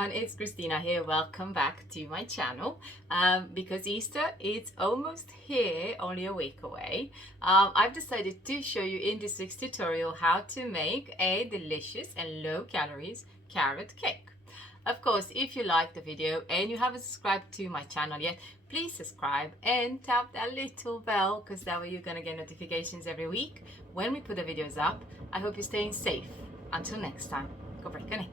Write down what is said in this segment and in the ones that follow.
everyone, it's Christina here. Welcome back to my channel. Because Easter is almost here, only a week away, I've decided to show you in this week's tutorial how to make a delicious and low calories carrot cake. Of course, if you like the video and you haven't subscribed to my channel yet, please subscribe and tap that little bell, because that way you're gonna get notifications every week when we put the videos up. I hope you're staying safe. Until next time, go break an egg.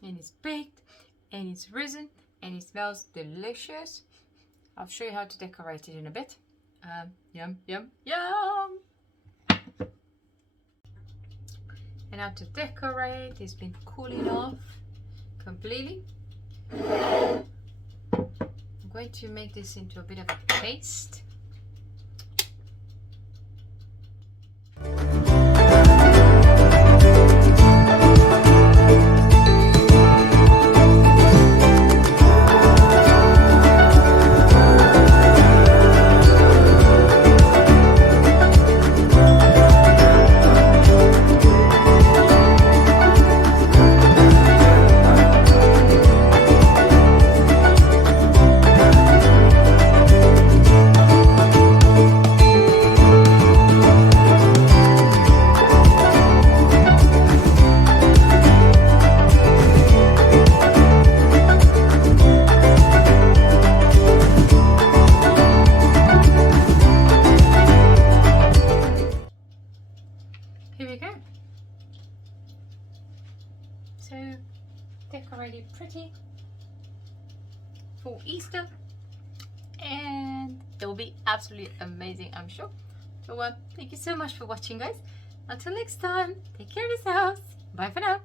And it's baked and it's risen and it smells delicious. I'll show you how to decorate it in a bit. Yum, yum, yum. And how to decorate, it's been cooling off completely. I'm going to make this into a bit of a paste. Here we go. So decorated pretty for Easter, and it will be absolutely amazing, I'm sure. So thank you so much for watching, guys. Until next time, take care of yourselves. Bye for now.